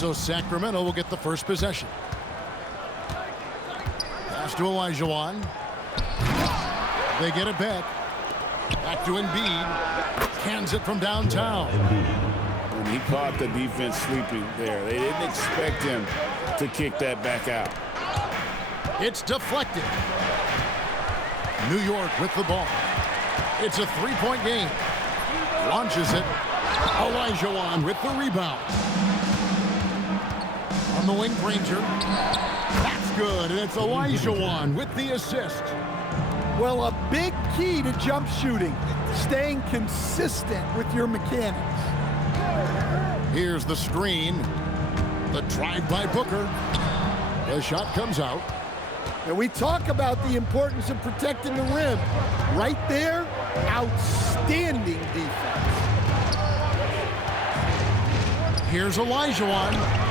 So Sacramento will get the first possession. Pass to Olajuwon. They get it back. Back to Embiid. Hands it from downtown. And he caught the defense sleeping there. They didn't expect him to kick that back out. It's deflected. New York with the ball. It's a three-point game. Launches it. Olajuwon with the rebound. On the wing, Granger. That's good, and it's Olajuwon with the assist. Well, a big key to jump shooting, staying consistent with your mechanics. Here's the screen. The drive by Booker. The shot comes out. And we talk about the importance of protecting the rim. Right there, outstanding defense. Here's Olajuwon.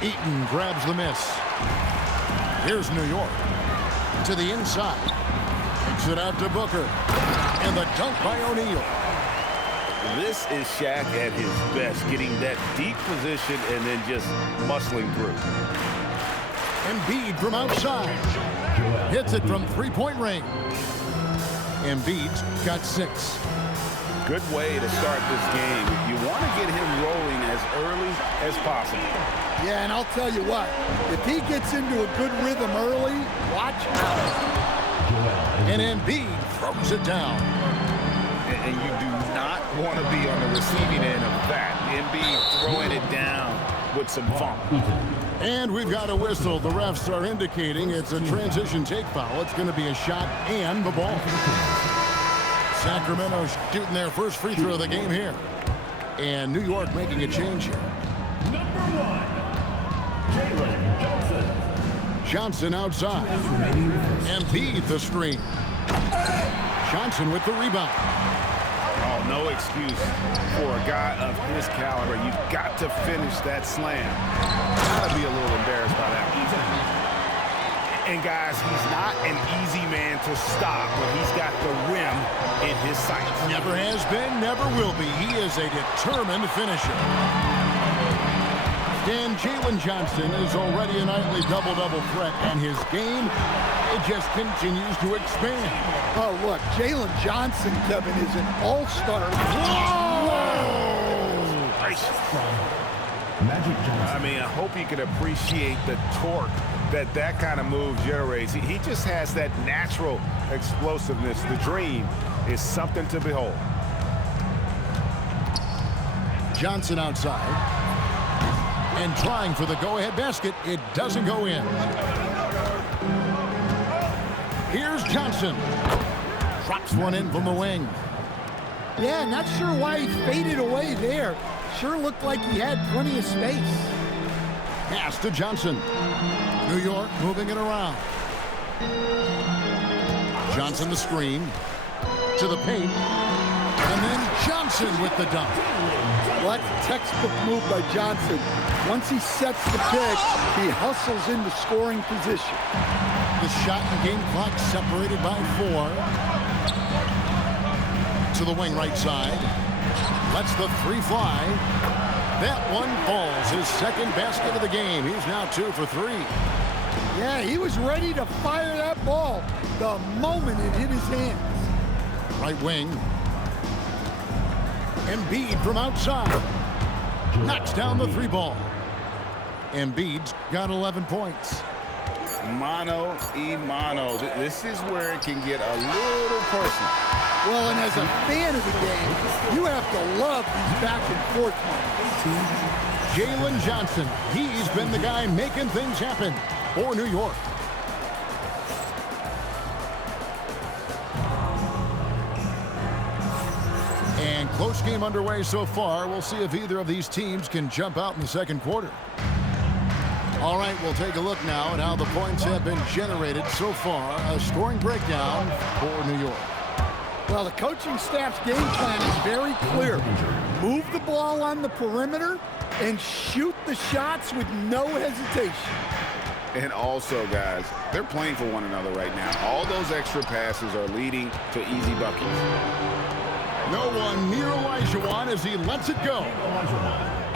Eaton grabs the miss. Here's New York. To the inside. Takes it out to Booker. And the dunk by O'Neal. This is Shaq at his best, getting that deep position and then just muscling through. Embiid from outside. Hits it from three-point range. Embiid's got 6. Good way to start this game. You want to get him rolling as early as possible. Yeah, and I'll tell you what, if he gets into a good rhythm early, watch out. And Embiid throws it down. And you do not want to be on the receiving end of that. Embiid throwing it down with some funk. And we've got a whistle. The refs are indicating it's a transition take foul. It's going to be a shot and the ball. Sacramento shooting their first free throw of the game here. And New York making a change here. Number 1, Jalen Johnson. Johnson outside. Embiid the screen. Johnson with the rebound. Oh, no excuse for a guy of his caliber. You've got to finish that slam. Gotta be a little embarrassed by that one. And guys, he's not an easy man to stop, but he's got the rim in his sights. Never has been, never will be. He is a determined finisher. And Jalen Johnson is already a nightly double-double threat, and his game, it just continues to expand. Oh, look, Jalen Johnson, Kevin, is an all-star. Magic Johnson. I mean, I hope you can appreciate the torque that kind of move generates. He just has that natural explosiveness. The dream is something to behold. Johnson outside. And trying for the go-ahead basket. It doesn't go in. Here's Johnson. Drops one in from the wing. Yeah, not sure why he faded away there. Sure looked like he had plenty of space. Pass to Johnson. New York moving it around. Johnson the screen. To the paint. And then Johnson with the dunk. Well, that's a textbook move by Johnson. Once he sets the pick, he hustles into scoring position. The shot and game clock separated by 4. To the wing right side. Lets the 3 fly. That one falls. His second basket of the game. He's now 2 for 3. Yeah, he was ready to fire that ball the moment it hit his hands. Right wing. Embiid from outside. Knocks down the 3 ball. Embiid's got 11 points. Mano y mano. This is where it can get a little personal. Well, and as a fan of the game, you have to love these back and forth moments. Jalen Johnson, he's been the guy making things happen for New York. And close game underway so far. We'll see if either of these teams can jump out in the second quarter. All right, we'll take a look now at how the points have been generated so far. A scoring breakdown for New York. Well, the coaching staff's game plan is very clear. Move the ball on the perimeter and shoot the shots with no hesitation. And also, guys, they're playing for one another right now. All those extra passes are leading to easy buckets. No one near Olajuwon as he lets it go.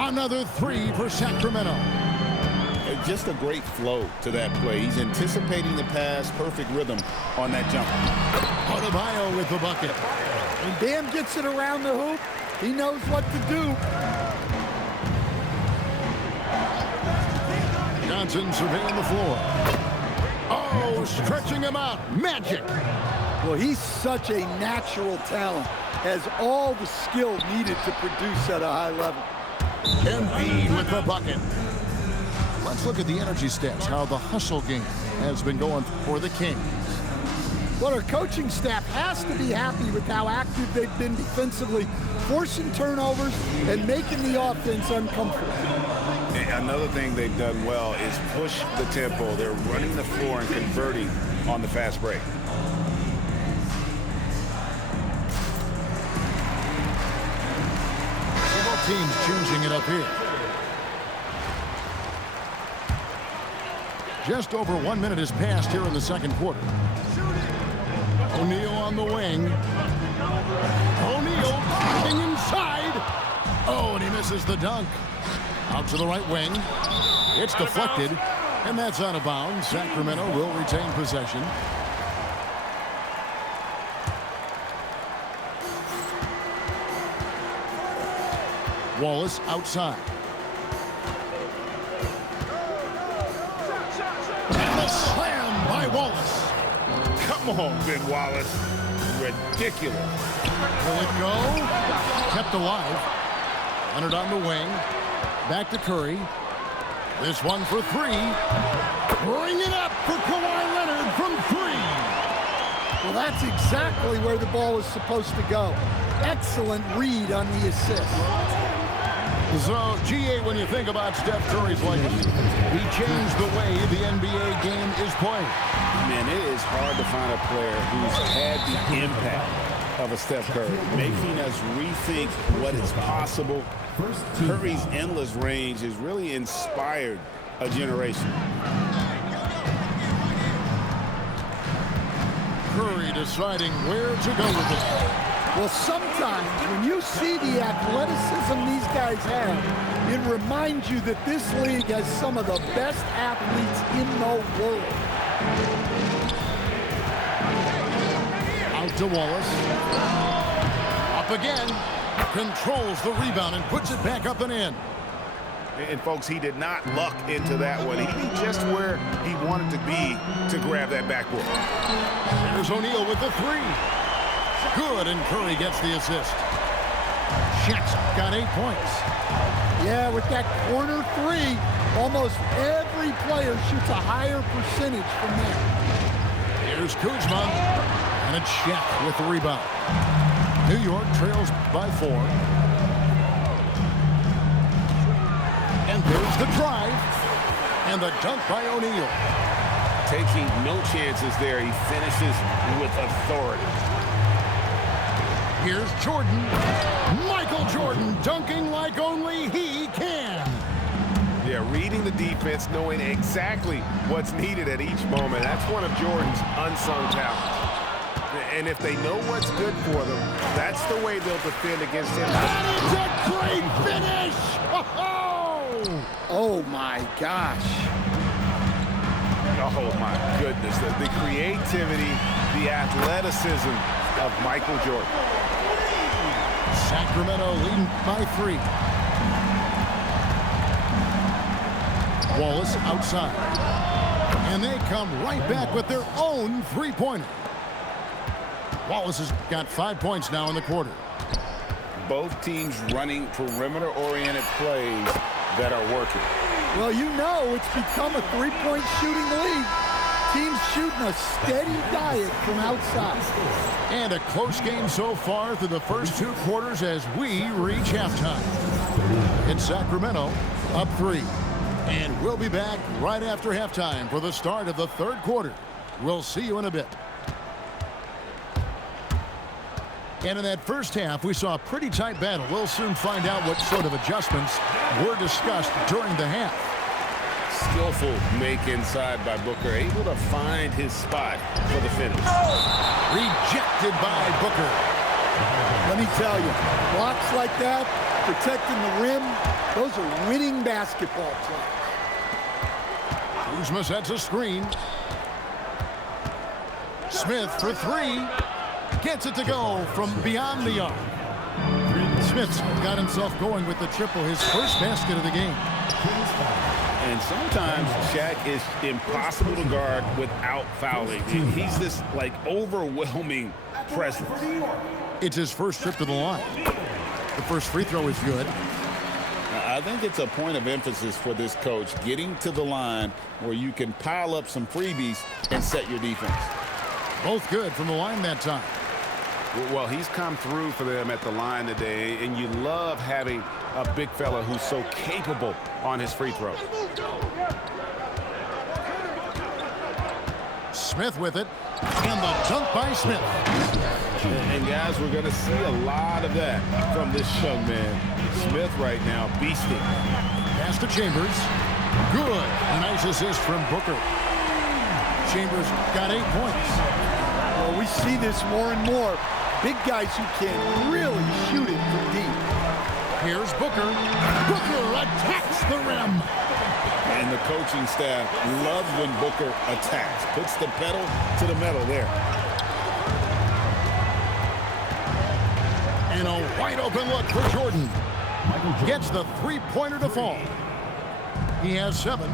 Another three for Sacramento. Just a great flow to that play. He's anticipating the pass, perfect rhythm on that jump. Adebayo with the bucket. When Bam gets it around the hoop, he knows what to do. Johnson surveying the floor. Oh, stretching him out. Magic. Well, he's such a natural talent. Has all the skill needed to produce at a high level. Embiid with the bucket. Let's look at the energy stats, how the hustle game has been going for the Kings. Well, our coaching staff has to be happy with how active they've been defensively, forcing turnovers and making the offense uncomfortable. Another thing they've done well is push the tempo. They're running the floor and converting on the fast break. Both teams choosing it up here. Just over 1 minute has passed here in the second quarter. O'Neal on the wing. O'Neal getting inside. Oh, and he misses the dunk. Out to the right wing. It's deflected, and that's out of bounds. Sacramento will retain possession. Wallace outside. And the slam by Wallace. Come on, Ben Wallace. Ridiculous. Will it go? Kept alive. Leonard on the wing. Back to Curry. This one for three. Bring it up for Kawhi Leonard from three. Well, that's exactly where the ball was supposed to go. Excellent read on the assist. So, GA, when you think about Steph Curry's legacy, he changed the way the NBA game is played. Man, it is hard to find a player who's had the impact of a Steph Curry, making us rethink what is possible. Curry's endless range has really inspired a generation. Curry deciding where to go with it. Well, sometimes when you see the athleticism these guys have, it reminds you that this league has some of the best athletes in the world. Out to Wallace. Up again. Controls the rebound and puts it back up and in. And folks, he did not luck into that one. He knew just where he wanted to be to grab that backboard. There's O'Neal with the three. Good, and Curry gets the assist. Shaq's got 8 points. Yeah, with that corner three, almost every player shoots a higher percentage from there. Here's Kuzma, and it's Shaq with the rebound. New York trails by 4. And there's the drive, and the dunk by O'Neal. Taking no chances there. He finishes with authority. Here's Jordan. Michael Jordan dunking like only he can. Yeah, reading the defense, knowing exactly what's needed at each moment. That's one of Jordan's unsung talents. And if they know what's good for them, that's the way they'll defend against him. And it's a great finish! Oh, my gosh. Oh, my goodness. The creativity, the athleticism of Michael Jordan. Sacramento leading by 3. Wallace outside. And they come right back with their own three-pointer. Wallace has got 5 points now in the quarter. Both teams running perimeter-oriented plays that are working. Well, you know it's become a three-point shooting league. Teams shooting a steady diet from outside. And a close game so far through the first 2 quarters as we reach halftime. It's Sacramento up 3. And we'll be back right after halftime for the start of the third quarter. We'll see you in a bit. And in that first half, we saw a pretty tight battle. We'll soon find out what sort of adjustments were discussed during the half. Skillful make inside by Booker, able to find his spot for the finish. Rejected by Booker. Let me tell you, blocks like that, protecting the rim, those are winning basketball plays. Kuzma sets a screen. Smith for three. Gets it to go from beyond the arc. Smith's got himself going with the triple, his first basket of the game. And sometimes Shaq is impossible to guard without fouling. He's this, like, overwhelming presence. It's his first trip to the line. The first free throw is good. I think it's a point of emphasis for this coach, getting to the line where you can pile up some freebies and set your defense. Both good from the line that time. Well, he's come through for them at the line today, and you love having a big fella who's so capable on his free throw. Smith with it, and the dunk by Smith. And guys, we're going to see a lot of that from this young man. Smith right now, beasting. Pass to Chambers. Good. A nice assist from Booker. Chambers got 8 points. Well, we see this more and more. Big guys who can really shoot it from deep. Here's Booker. Booker attacks the rim. And the coaching staff loves when Booker attacks. Puts the pedal to the metal there. And a wide open look for Jordan. Gets the three-pointer to fall. He has 7.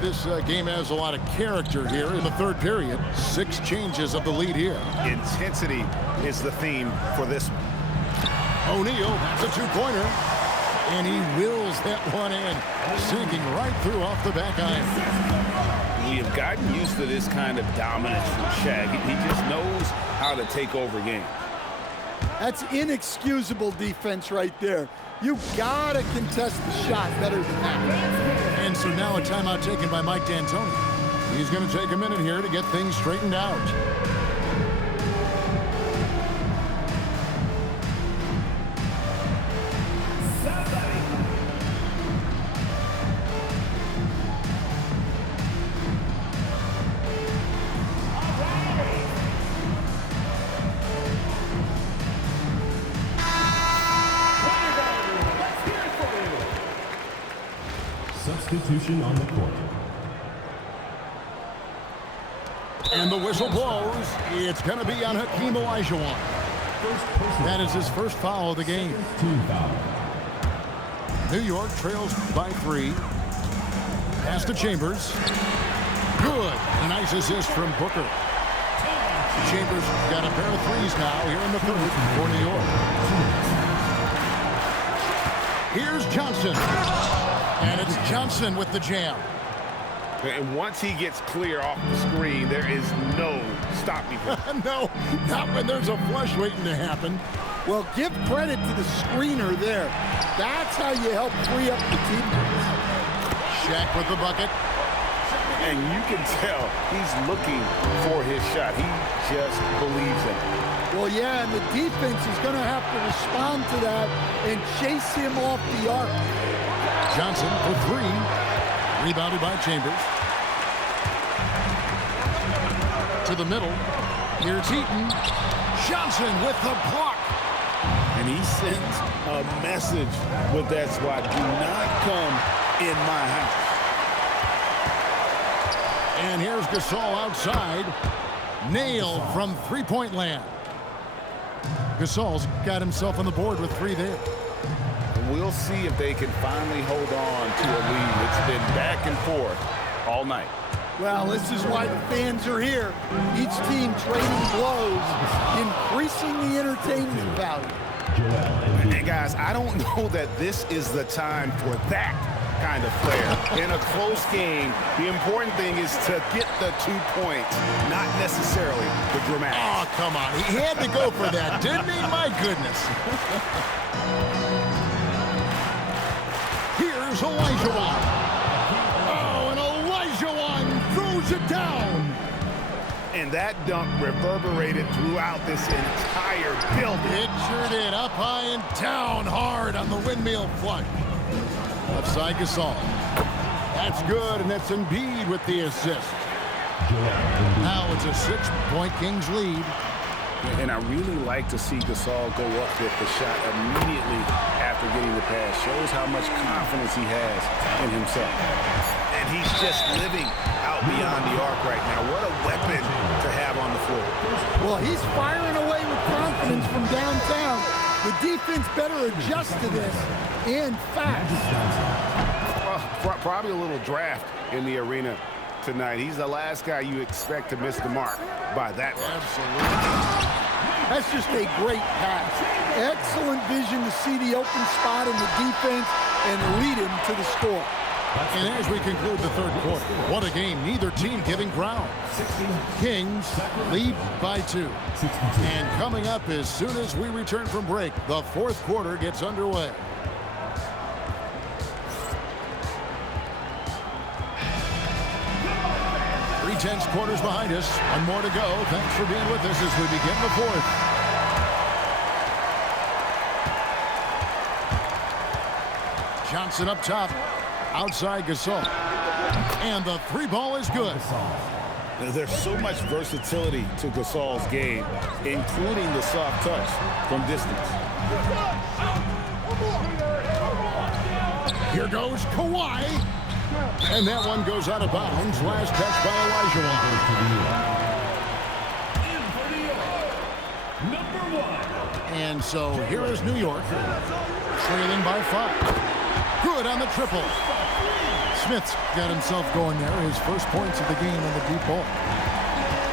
This game has a lot of character here in the third period. 6 changes of the lead here. Intensity is the theme for this one. O'Neal, that's a 2-pointer. And he wills that one in, sinking right through off the back iron. We have gotten used to this kind of dominance from Shaq. He just knows how to take over games. That's inexcusable defense right there. You gotta contest the shot better than that. And so now a timeout taken by Mike D'Antoni. He's going to take a minute here to get things straightened out. Substitution on the court. And the whistle blows. It's going to be on Hakeem Olajuwon. That is his first foul of the game. New York trails by 3. Pass to Chambers. Good. A nice assist from Booker. Chambers got a pair of threes now here in the third for New York. Here's Johnson. And it's Johnson with the jam. And once he gets clear off the screen, there is no stopping him. No, not when there's a flush waiting to happen. Well, give credit to the screener there. That's how you help free up the teammates. Shaq with the bucket. And you can tell he's looking for his shot. He just believes in it. Well, yeah, and the defense is going to have to respond to that and chase him off the arc. Johnson for 3. Rebounded by Chambers. To the middle. Here's Heaton. Johnson with the block. And he sends a message with that spot. Do not come in my house. And here's Gasol outside. Nailed from three-point land. Gasol's got himself on the board with 3 there. We'll see if they can finally hold on to a lead. It's been back and forth all night. Well, this is why the fans are here. Each team trading blows, increasing the entertainment value. And guys, I don't know that this is the time for that kind of flair. In a close game, the important thing is to get the 2 points, not necessarily the dramatics. Oh, come on. He had to go for that, didn't he? My goodness. Here's Olajuwon. Oh, and Olajuwon throws it down. And that dunk reverberated throughout this entire building. Pictured it up high and down hard on the windmill flush. Left side Gasol. That's good, and that's Embiid with the assist. Now it's a 6-point Kings lead. And I really like to see Gasol go up with the shot immediately after getting the pass. Shows how much confidence he has in himself. And he's just living out beyond the arc right now. What a weapon to have on the floor. Well, he's firing away with confidence from downtown. The defense better adjust to this and fast. Probably a little draft in the arena tonight. He's the last guy you expect to miss the mark by that much. Absolutely. That's just a great pass. Excellent vision to see the open spot in the defense and lead him to the score. And as we conclude the third quarter, what a game. Neither team giving ground. Kings lead by 2. And coming up as soon as we return from break, the fourth quarter gets underway. Three-tenths quarters behind us. One more to go. Thanks for being with us as we begin the fourth. Johnson up top. Outside Gasol. And the three ball is good. There's so much versatility to Gasol's game, including the soft touch from distance. Here goes Kawhi. And that one goes out of bounds. Last touch by Elijah. And so here is New York, trailing by 5. Good on the triple. Smith's got himself going there. His first points of the game on the deep ball.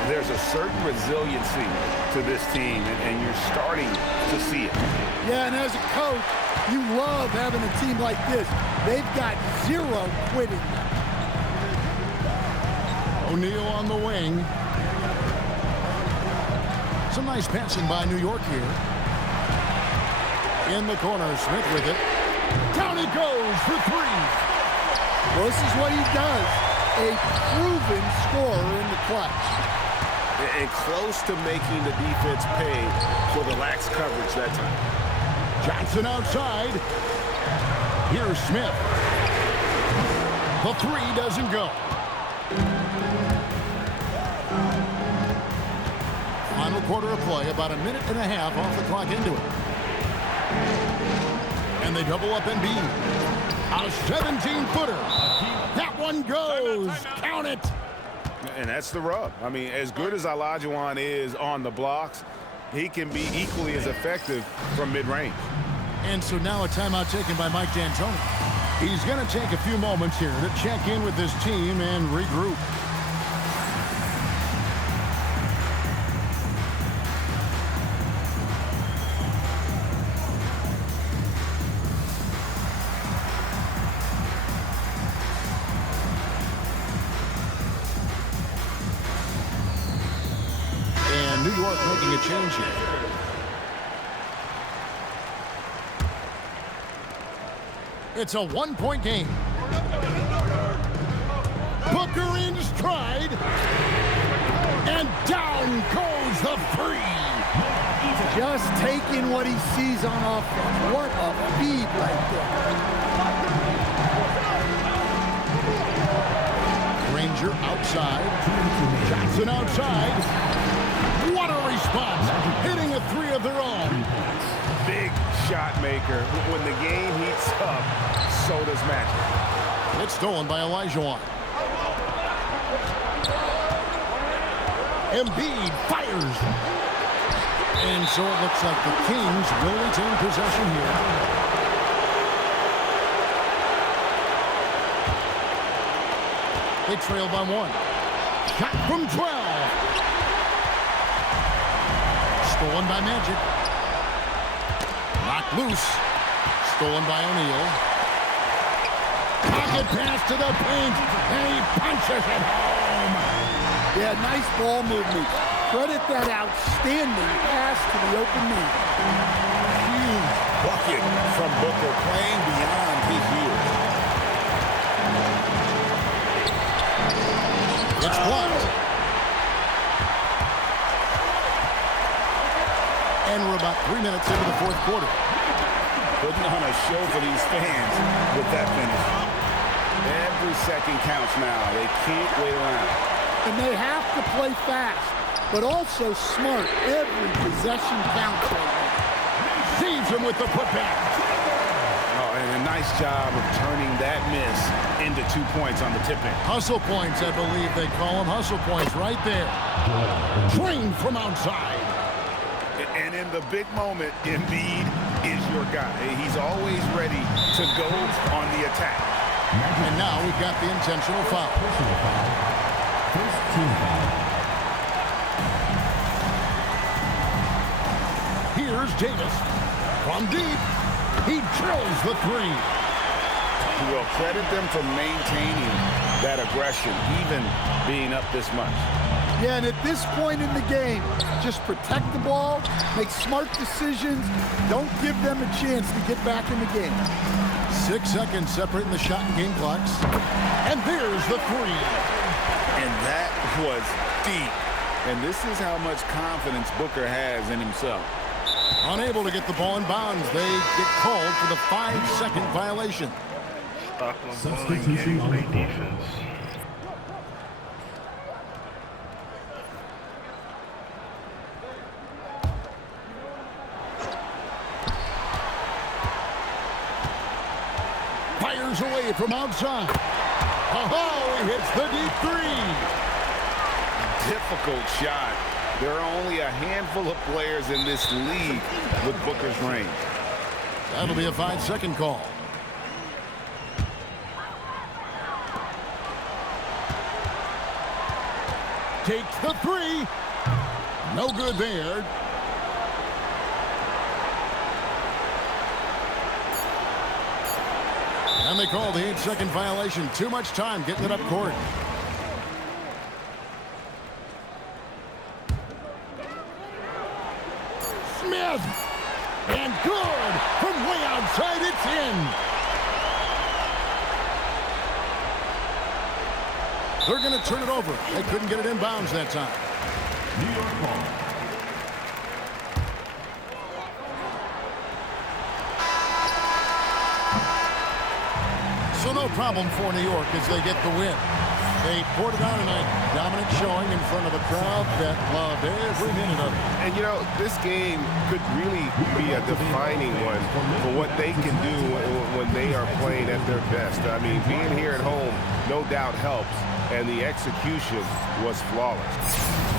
There's a certain resiliency to this team, and you're starting to see it. Yeah, and as a coach, you love having a team like this. They've got zero quitting. O'Neal on the wing. Some nice passing by New York here. In the corner, Smith with it. Down he goes for 3. Well, this is what he does. A proven scorer in the clutch. And close to making the defense pay for the lax coverage that time. Johnson outside. Here's Smith. The 3 doesn't go. Final quarter of play, about a minute and a half off the clock into it. And they double up Embiid. A 17-footer. That one goes. Count it. And that's the rub. I mean, as good as Olajuwon is on the blocks, he can be equally as effective from mid-range. And so now a timeout taken by Mike D'Antoni. He's going to take a few moments here to check in with his team and regroup. New York making a change here. It's a one-point game. Booker in stride. And down goes the 3. Just taking what he sees on offense. What a feed right there. Ranger outside. Johnson outside. What a response. Hitting a 3 of their own. Big shot maker. When the game heats up, so does magic. It's stolen by Olajuwon. Embiid fires. And so it looks like the Kings will retain possession here. They trail by 1. Shot from 12. Stolen by Magic. Knocked loose. Stolen by O'Neal. Pocket pass to the paint. And he punches it home. Yeah, nice ball movement. Credit that outstanding pass to the open man. Huge bucket from Booker, playing beyond his years. It's blocked. And we're about 3 minutes into the fourth quarter. Putting on a show for these fans with that finish. Every second counts now. They can't wait around. And they have to play fast. but also smart. Every possession counts right now. Sees him with the putback. Oh, and a nice job of turning that miss into 2 points on the tip-in. Hustle points, I believe they call them. Hustle points right there. Trained from outside. And in the big moment, Embiid is your guy. He's always ready to go on the attack. And now we've got the intentional foul. Personal foul. First team foul. Here's Davis. From deep, he drills the three. Well, credit them for maintaining that aggression, even being up this much. Yeah, and at this point in the game, just protect the ball, make smart decisions, don't give them a chance to get back in the game. 6 seconds separating the shot and game clocks. And there's the three. And that was deep. And this is how much confidence Booker has in himself. Unable to get the ball in bounds. They get called for the 5-second violation. Substitution on the court. Fires away from outside. Ahah, he hits the deep three. Difficult shot. There are only a handful of players in this league with Booker's range. That'll be a 5-second call. Takes the three. No good there. And they call the 8-second violation. Too much time getting it up court. Smith. And good. From way outside, it's in. They're going to turn it over. They couldn't get it in bounds that time. New York ball. So no problem for New York as they get the win. They poured it on tonight. Dominant showing in front of a crowd that loved every minute of it. And, you know, this game could really be a defining one for what they can do when they are playing at their best. I mean, being here at home no doubt helps, and the execution was flawless.